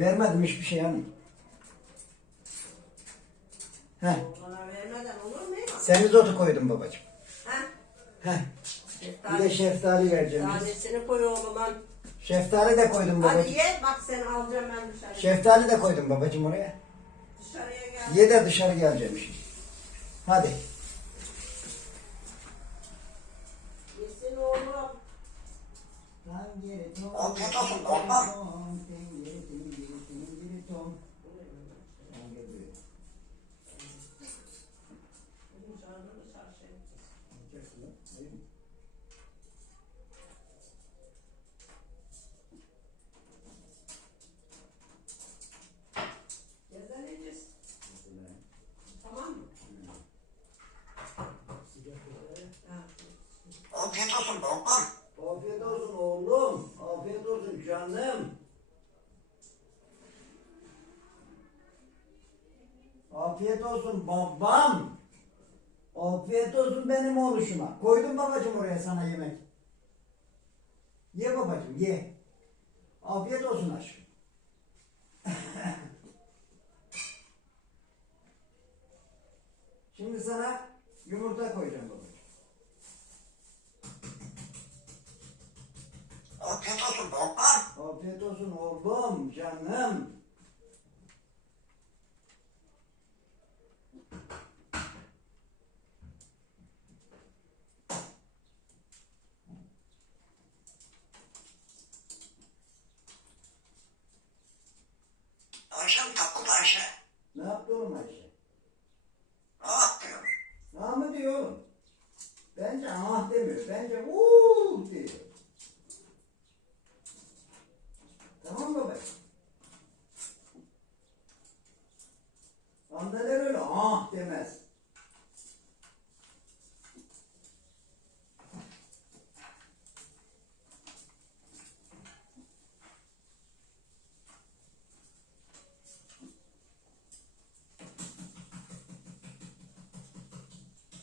Şeftali? Vermedim hiçbir şey yani. Heh. Bana vermeden olur mu? Semizotu koydum babacığım. Ha? Heh. Bir de Şeftali. şeftali vereceğim. biz. Tanesini koy oğluma. Şeftali de koydum Hadi babacığım. ye bak sen alacağım ben dışarıya. Şeftali de koydum babacığım oraya. Dışarıya gel. Ye de dışarı geleceğim şimdi. Hadi. Yesin oğlum. Afiyet olsun baba. Benim canımı sarşın. Gezen edeceğiz. Tamam mı? Ha. Afiyet olsun babam. Afiyet olsun oğlum. Afiyet olsun canım. Afiyet olsun babam. Afiyet olsun benim oğluşuma. Koydum babacığım oraya sana yemek. Ye babacığım ye. Afiyet olsun aşkım. Şimdi sana yumurta koyacağım babacığım. Afiyet olsun babam. Afiyet olsun oğlum, canım. Ayşem takıldı Ayşe. Ne yaptı oğlum Ayşe? Ah diyor. Ne mı diyor oğlum? Bence ah demiyor. Bence uuu diyor. Tamam baba? Anneler öyle ah demez.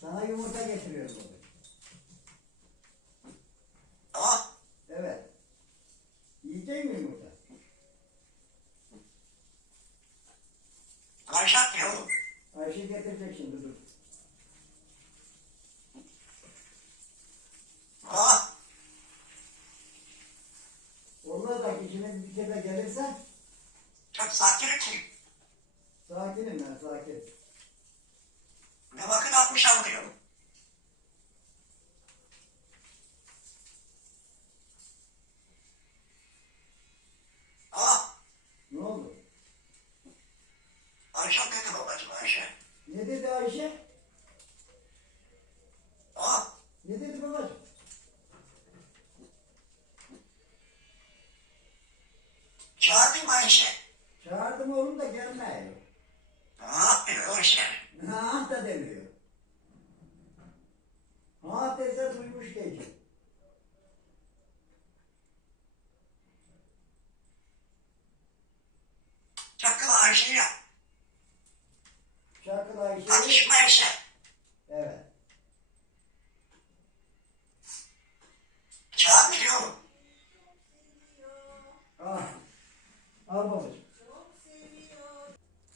Sana yumurta getiriyorum baba. Ah. Evet. Yiyecek mi yumurta? Ayşe diyor. Ayşe getirecek şimdi dur. Ah. Onlar da içine bir kere gelirse Çok sakin ki. sakinim ben sakin. Ne vakit atmış anlıyorum. Ah. Ne oldu? Ayşe dedi babacığım Ayşe. Ne dedi Ayşe? Ah. Ne dedi babacığım? Çağırdın mı Ayşe? Çağırdım oğlum da gelmiyor. Ah diyor Ayşe. Ha da demiyor. Ha dese duymuş gece. Çakıl Ayşe'ye. Ayşe'yi. Tartışma Ayşe. Evet. Çağırmıyorum. Al. Al babacığım.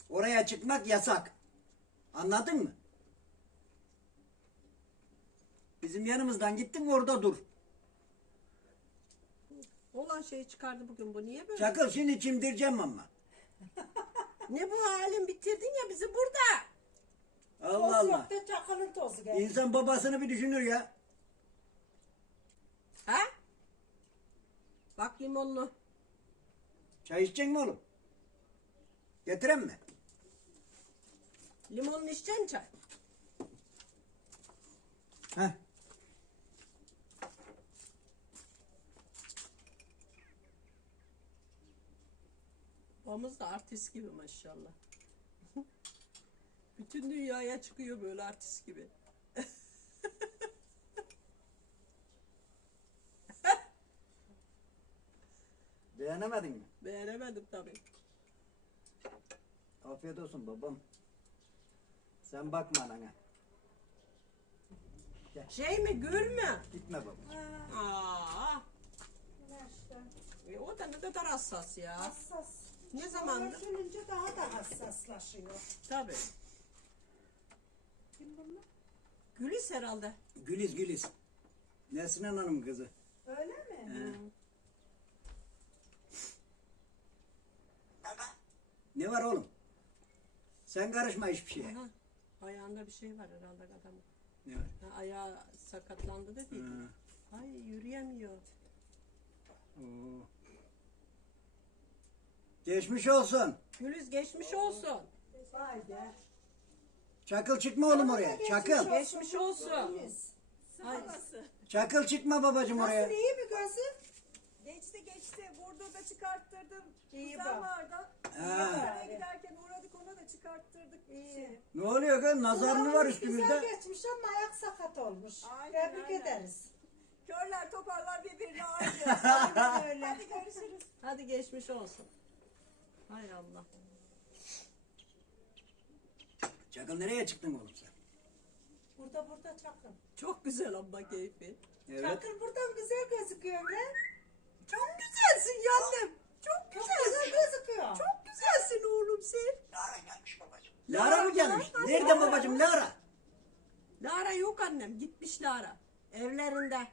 Oraya çıkmak yasak. Anladın mı? Bizim yanımızdan gittin orada dur. Olan şeyi çıkardı bugün bu niye böyle? Çakıl şimdi çimdireceğim ama. Ne bu halin bitirdin ya bizi burada. Allah Allah. da çakılın tozu gel. İnsan babasını bir düşünür ya. Ha? Bak limonlu. Çay içecek mi oğlum? Getirem mi? Limonlu içeceksin çay. Heh. Babamız da artist gibi maşallah. Bütün dünyaya çıkıyor böyle artist gibi. Beğenemedin mi? Beğenemedim tabii. Afiyet olsun babam. Sen bakma anana. Şey mi gül mü? Gitme babacığım. Aa, E, o da ne kadar hassas ya. Hassas. Ne zamandır? Öğrenince daha da hassaslaşıyor. Tabii. Kim bunlar? Gülis herhalde. Güliz Güliz. Nesrin Hanım kızı. Öyle mi? He. Baba. Ne var oğlum? Sen karışma hiçbir şeye. Aha, ayağında bir şey var herhalde adamın. Ne var? Ha, ayağı sakatlandı dedi. Ha. Ay yürüyemiyor. Oo. Geçmiş olsun. Güliz geçmiş olsun. Vay be. Çakıl çıkma oğlum oraya. Çakıl. Geçmiş olsun. Çakıl çıkma babacım Nasıl oraya. iyi mi gözü? Geçti geçti. Burdur'da çıkarttırdım. İyi Kuzen bak. vardı. Ha. Oraya giderken uğradık ona da çıkarttırdık. İyi. Şey. Ne oluyor kız? Nazar mı var üstümüzde? Güzel geçmiş ama ayak sakat olmuş. Aynen, Tebrik aynen. ederiz. Körler toparlar birbirini aynı. Aynen öyle. Hadi görüşürüz. hadi geçmiş olsun. Hay Allah. Çakıl nereye çıktın oğlum sen? Burada burada çakıl. Çok güzel abla keyfi. Evet. Çakıl buradan güzel gözüküyor lan. Çok güzelsin yandım. Çok Çok güzel gözüküyor. Çok güzelsin oğlum sen. Lara gelmiş babacığım. Lara mı gelmiş? Nerede babacım Lara? Lara yok annem. Gitmiş Lara. Evlerinde.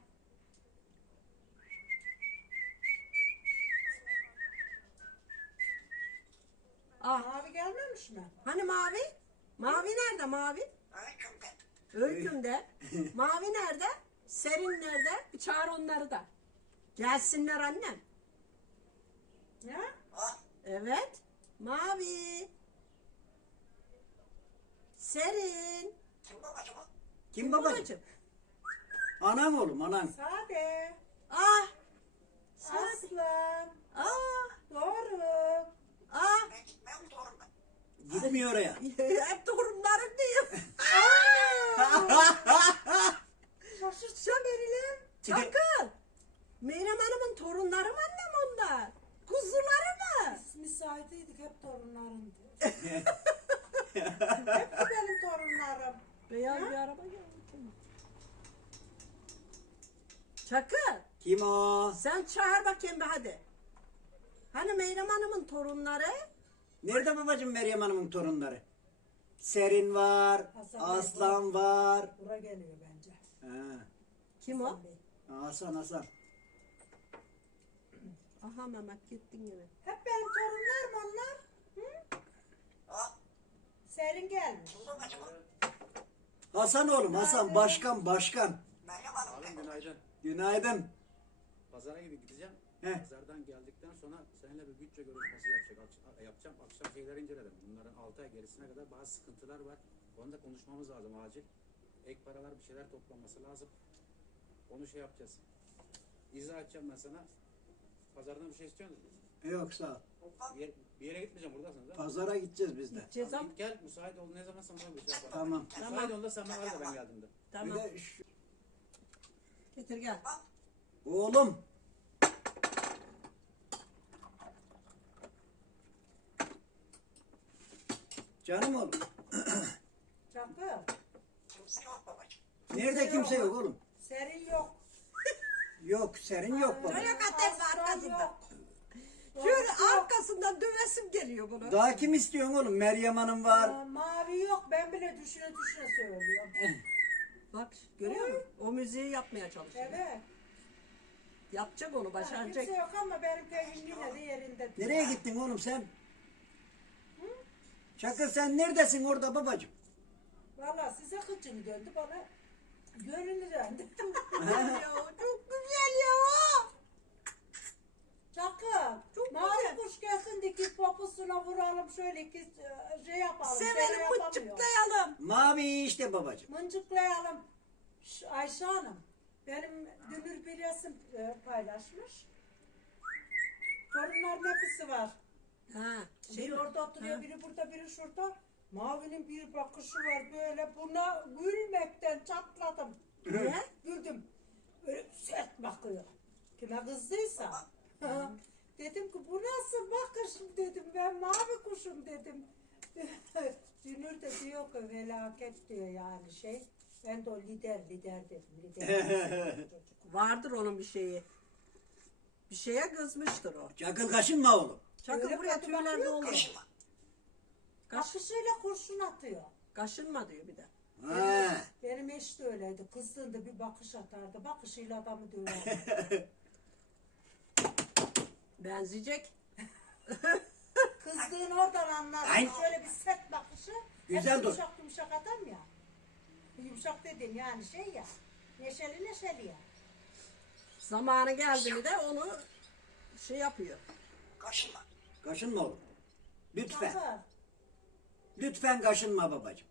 Ah, Mavi gelmemiş mi? hani mavi? Mavi nerede mavi? Öykümde. mavi nerede? Serin nerede? Bir çağır onları da. Gelsinler annem. Ya? Ha? Evet. Mavi. Serin. Kim babacığım o? Kim babacım? Babacım. Anan oğlum anan. Sade. Ah. Aslan. Ah. Doğru. Ah. Ben gitmem doğru ben. Gitmiyor oraya. Hep torunlarım diyeyim. Şaşırtacağım beni lan. Çakıl. Meyrem Hanım'ın torunları mı annem onlar? Kuzuları mı? Biz müsaiteydik hep torunlarımdı. Hepsi benim torunlarım. Beyaz bir araba geldi. Çakıl. Kim o? Sen çağır bakayım bir hadi. Hani Meyrem Hanım'ın torunları? Nerede babacım Meryem Hanım'ın torunları? Serin var, Hasan Aslan var. Bura geliyor bence. Ha. Kim o? Hasan Bey. Hasan Hasan. Aha Mehmet gittin yine. Hep benim torunlarım onlar. Hı? Ha? Serin gelmiş. Babacığım? Hasan oğlum Hasan başkan başkan. Meryem Hanım günaydın. Günaydın. Pazara gibi gideceğim. He. Pazardan geldikten sonra seninle bir bütçe görüşmesi yapacak, akş- yapacağım. Akşam şeyleri inceledim. Bunların 6 ay gerisine kadar bazı sıkıntılar var. Onu da konuşmamız lazım acil. Ek paralar bir şeyler toplanması lazım. Onu şey yapacağız. İzah edeceğim ben sana. Pazardan bir şey istiyor musun? Yok sağ ol. Bir, yer- bir yere gitmeyeceğim buradasın değil mi? Pazara gideceğiz biz de. Cezam. Git gel müsait ol ne zaman sana bir şey yapalım. Tamam. Müsait ol da sen bana ara da ben geldiğimde. Bir Tamam. de şu- Getir gel. Oğlum. Canım oğlum. Çakıl. Kimse yok babacığım. Nerede kimse yok oğlum. Serin yok. Yok serin yok baba. Ateş Aslan arkasında. Şöyle arkasından dövesim geliyor bunu. Daha kim istiyorsun oğlum? Meryem Hanım var. Aa, mavi yok. Ben bile düşüne düşüne söylüyorum. Bak görüyor musun? O müziği yapmaya çalışıyor. Evet. Yapacak onu Ha, başaracak. Kimse yok ama benim köyüm yine de yerinde. Nereye gittin oğlum sen? Çakır sen neredesin orada babacığım? Valla size kıçım döndü bana. Döndü. ya, çok güzel ya. Çakıl. Çok Mavi güzel. kuş gelsin dikip poposuna vuralım şöyle iki e, şey yapalım. Sevelim yapamıyor. mıçıklayalım. Mavi işte babacığım. Mıncıklayalım. Ş- Ayşe Hanım. Benim dünür bir resim e, paylaşmış. Torunların hepsi var. Ha, şey biri mi? orada oturuyor, Ha. biri burada, biri şurada. Mavinin bir bakışı var böyle. Buna gülmekten çatladım. Niye? Güldüm. Böyle sert bakıyor. Kime kızdıysa. dedim ki bu nasıl bakışım dedim. Ben mavi kuşum dedim. Dünür de diyor ki felaket diyor yani şey. Ben de o lider lider dedim. Lider. Vardır onun bir şeyi. Bir şeye kızmıştır o. Çakıl kaşınma oğlum. Çakıl Öyle buraya kötü tüyler bakıyor doldu. Kaşınma. Kaş, Bakışıyla kurşun atıyor. kaşınma diyor bir de. Ha. Benim eş de öyleydi. Kızdığında bir bakış atardı. Bakışıyla adamı döverdi. Benzeyecek. Kızdığını oradan anlarsın. Ay. Şöyle bir sert bakışı. Güzel hep dur. Yumuşak yumuşak adam ya. Yumuşak dedim yani şey ya. Neşeli neşeli ya. Zamanı geldi mi de onu şey yapıyor. Kaşınma. Kaşınma oğlum. Lütfen. Çakır. Lütfen kaşınma babacığım.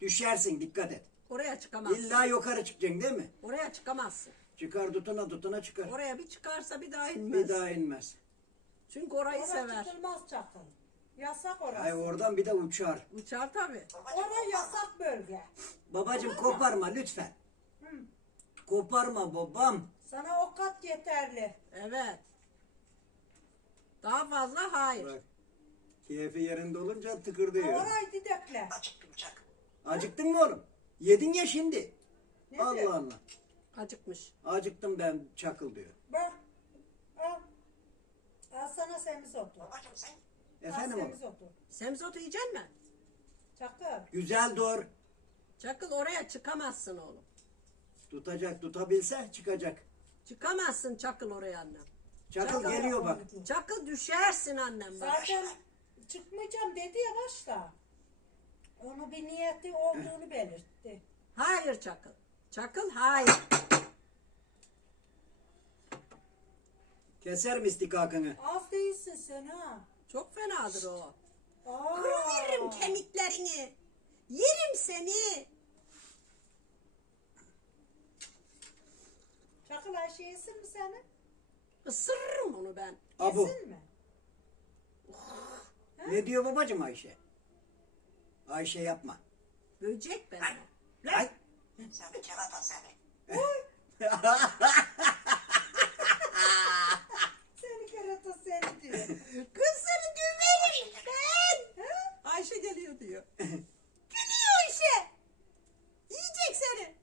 Düşersin dikkat et. Oraya çıkamazsın. İlla yukarı çıkacaksın değil mi? Oraya çıkamazsın. Çıkar tutuna tutuna çıkar. Oraya bir çıkarsa bir daha inmez. Bir daha inmez. Çünkü orayı Orası sever. tutulmaz çakıl. Yasak orası. Ay oradan bir de uçar. Uçar tabi. Orası yasak bölge. Babacığım koparma lütfen. Koparma babam. Sana o kat yeterli. Evet. Daha fazla hayır. Bak. Keyfi yerinde olunca tıkırdıyor. Orayı didekle. Acıktım çak. Acıktın mı oğlum? Yedin ya şimdi. Ne Allah diyor? Allah. Acıkmış. Acıktım ben çakıl diyor. Bak. Al. Al sana semizotu. Babacım sen Efendim Al oğlum. semizotu. Semzotu yiyecek mi? Çakır. Güzel dur. Çakıl oraya çıkamazsın oğlum. Tutacak tutabilse çıkacak. Çıkamazsın çakıl oraya annem. Çakıl Çakıl geliyor bak. Çakıl düşersin annem bak. Zaten çıkmayacağım dedi ya başta. Onu bir niyeti olduğunu belirtti. Hayır çakıl. Çakıl hayır. Keser mi istikakını? Az değilsin sen ha. Çok fenadır o. Aa. Kırıveririm kemiklerini. Yerim seni. Çakıl Ayşe yesin mi seni? Isırırım onu ben. Abu. Yesin mi? Ne diyor babacığım Ayşe? Ayşe yapma. Böcek ben. Ay. sen bir kerata seni. Seni kerata seni diyor. Kız seni döverim ben. Ayşe geliyor diyor. Geliyor Ayşe. Yiyecek seni.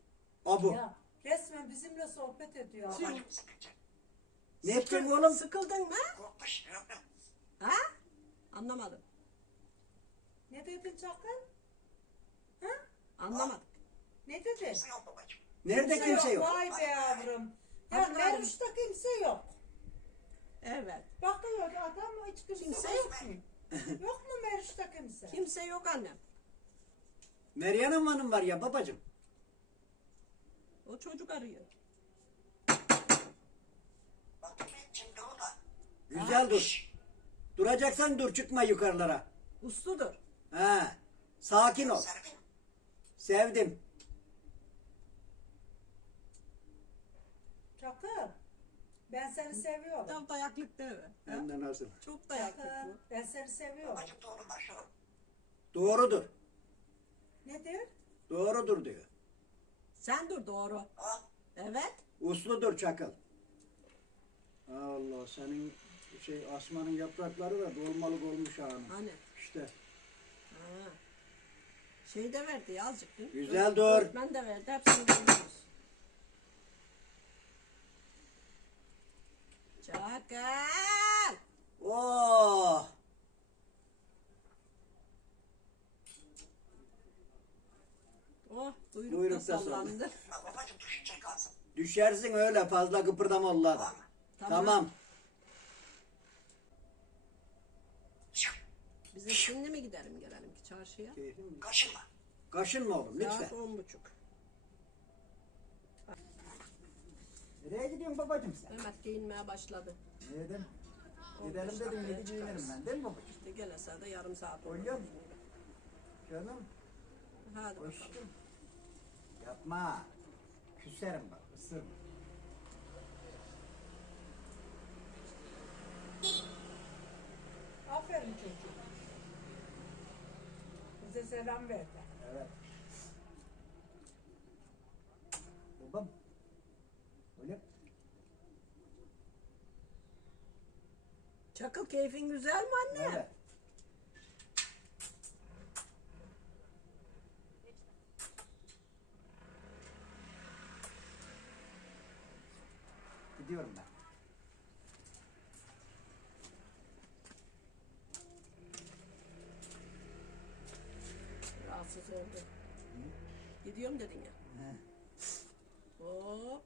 Abu. ya resmen bizimle sohbet ediyor. Babacım sıkıcı. Ne yapacaksın oğlum? Sıkıldın mı? Yok. Ha? Anlamadım. Ne dedin Çakıl? Ha? Anlamadım. Ne dedin? Kimse yok babacım. Nerede kimse yok? Vay be yavrum. Ya Hadi. Meruş'ta kimse yok. Evet. Bakıyor adam hiç kimse, Kimse yok. yok. mu? yok mu Meruş'ta kimse? Kimse yok annem. Meryem Hanım var ya babacığım. O çocuk arıyor. Bak benim şimdi o da. Güzel dur. Duracaksan dur çıkma yukarılara. Usludur. Ha. Sakin ol. Sevdim. Çakıl. Ben seni seviyorum. Tam dayaklık değil mi? Ha? Hem de nasıl? Çok dayaklık bu. Ben seni seviyorum. Babacım doğru başlıyorum. Doğrudur. Ne diyor? Doğrudur diyor. Sen dur doğru. Al. Evet. Usludur çakıl. Allah senin şey asmanın yaprakları da dolmalık olmuş hanım. Hani. İşte. Ha. Şey de verdi ya azıcık değil mi? Güzel dur. Öğretmen de verdi. Hepsini biliyoruz. Çakal. Oh! Oh kuyruk da Kuyruk da sallandı. Babacım düşecek. Düşersin öyle fazla kıpırdama Allah da. Tamam. Tamam. Biz de şimdi mi gidelim gelelim ki çarşıya? Kaşınma. Kaşınma oğlum Saat lütfen. on buçuk. Nereye gidiyorsun babacığım sen? Mehmet giyinmeye başladı. Dedim. On Gidelim beş dedim dakikaya yedi giyinirim çıkarız. ben değil mi babacığım? İşte gelese de yarım saat olur. Oynuyor musun? Canım Hadi bakalım. hoşçum. Yapma. Küserim bak ısırma. Aferin çocuğum. Bize selam verdi. Evet. Babam. Öyle. Çakıl keyfin güzel mi anne? Evet. Gidiyorum ben. Gidiyorum dedin ya. Hop.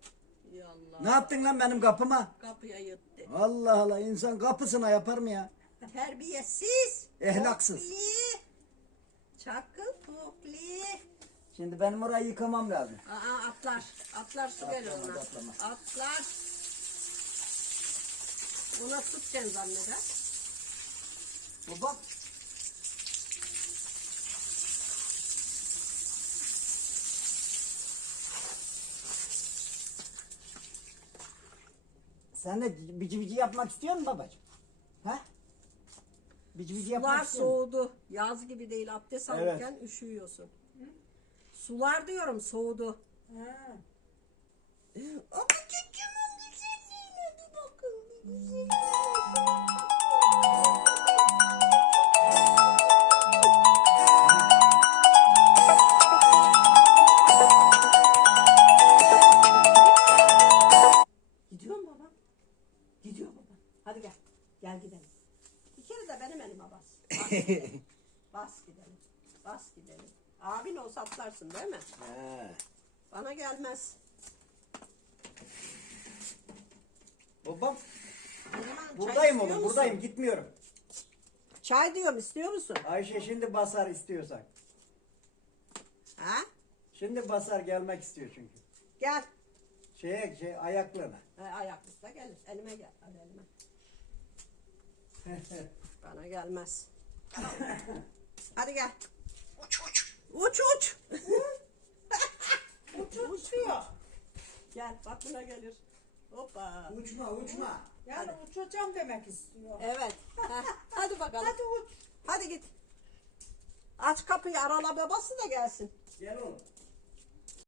Yallah. Ne yaptın lan benim kapıma? Kapıya yıttı. Allah Allah insan kapısına yapar mı ya? Terbiyesiz. Ehlaksız. Tokli. Çakıl tokli. Şimdi benim orayı yıkamam lazım. Aa atlar. Atlar su Atlamaz, ona. atlamaz. Atlar. Ona tutacaksın zanneder. Baba. Sen de bici bici yapmak istiyor musun babacığım? Ha? Bici bici yapmak Sular istiyor musun? soğudu. Yaz gibi değil. Abdest Evet. alırken üşüyorsun. Sular diyorum soğudu. Ha. Buradayım oğlum musun? buradayım gitmiyorum. Çay diyorum istiyor musun? Ayşe şimdi basar istiyorsan. Ha? Şimdi basar gelmek istiyor çünkü. Gel. Şeye şey ayaklığına. E, ayaklıkta gelir. Elime gel. Hadi elime. Bana gelmez. Hadi gel. Uç uç. Uç uç. Uç uçuyor. Gel bak buna gelir. Hoppa. uçma uçma. Yani uçacağım demek istiyor. Evet. Heh, Hadi bakalım. Hadi uç. Hadi git. Aç kapıyı arala babası da gelsin. Gel oğlum.